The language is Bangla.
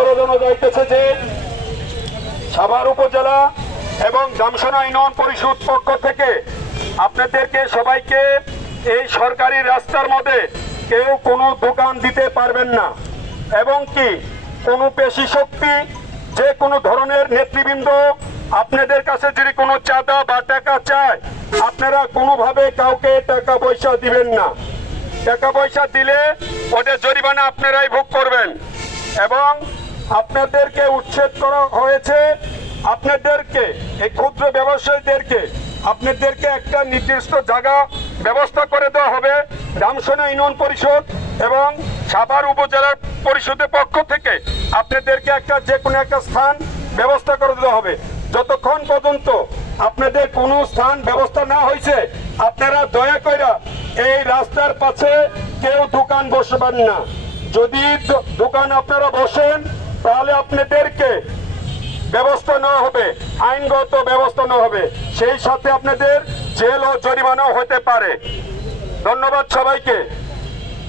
করে জানা যাইতেছে যে সাভার উপজেলা এবং দামসোনা ইউনিয়ন পরিষদ পক্ষ থেকে আপনাদেরকে সবাইকে এই সরকারি রাস্তার মধ্যে কেউ কোনো দোকান দিতে পারবেন না, এবং কি কোনো পেশি শক্তি যে কোনো ধরনের নেতৃবৃন্দ আপনাদের কাছে যদি কোনো চাঁদা বা টাকা চায়, আপনারা কোনোভাবে কাউকে টাকা পয়সা দিবেন না। টাকা পয়সা দিলে ওদের জরিমানা আপনারাই ভোগ করবেন। এবং আপনাদেরকে উচ্ছেদ করা হয়েছে, আপনাদেরকে এই ক্ষুদ্র ব্যবসায়ীদেরকে আপনাদেরকে একটা নির্দিষ্ট জায়গা ব্যবস্থা করে দেওয়া হবে দামসোনা ইউনিয়ন পরিষদ এবং সাভার উপজেলা পরিষদের পক্ষ থেকে। আপনাদেরকে একটা যে কোনো একটা স্থান ব্যবস্থা করে দেওয়া হবে। যতক্ষণ পর্যন্ত আপনাদের কোনো স্থান ব্যবস্থা না হয়েছে, আপনারা দয়া করে এই রাস্তার পাশে কেউ দোকান বসবেন না। যদি দোকান আপনারা বসেন তাহলে আপনাদেরকে ব্যবস্থা নেওয়া হবে, আইনগত ব্যবস্থা নেওয়া হবে, সেই সাথে আপনাদের জেল ও জরিমানাও হতে পারে। ধন্যবাদ সবাইকে।